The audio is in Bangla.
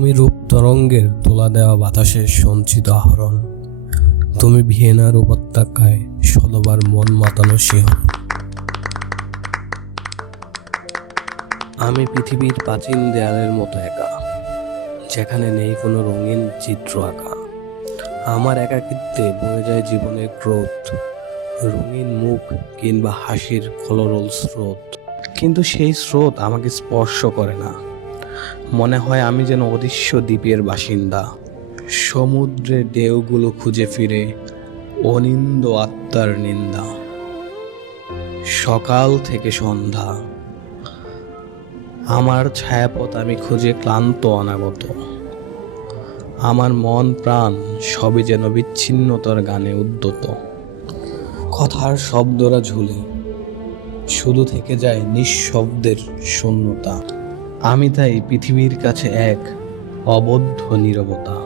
তুমি রূপ তরঙ্গের তোলা দেওয়া বাতাসের সঞ্চিত আহরণ। তুমি ভিয়েনার উপত্যকায় শতবার মন মাতানো শিহরণ। আমি পৃথিবীর প্রাচীন দেয়ালের মতো একা, যেখানে নেই কোনো রঙিন চিত্র আঁকা। আমার একাকিত্বে বয়ে যায় জীবনের ক্রোধ, রঙিন মুখ কিংবা হাসির কলরল স্রোত। কিন্তু সেই স্রোত আমাকে স্পর্শ করে না। মনে হয় আমি যেন অদৃশ্য দ্বীপের বাসিন্দা, সমুদ্রে ঢেউগুলো খুঁজে ফিরে অনিন্দ আত্মার নিন্দা। সকাল থেকে সন্ধ্যা আমার ছায়াপথ আমি খুঁজে ক্লান্ত অনাগত। আমার মন প্রাণ সবই যেন বিচ্ছিন্নতার গানে উদ্যত। কথার শব্দরা ঝুলে, শুধু থেকে যায় নিঃশব্দের শূন্যতা। আমি তাই পৃথিবীর কাছে এক অবদ্ধ নীরবতা।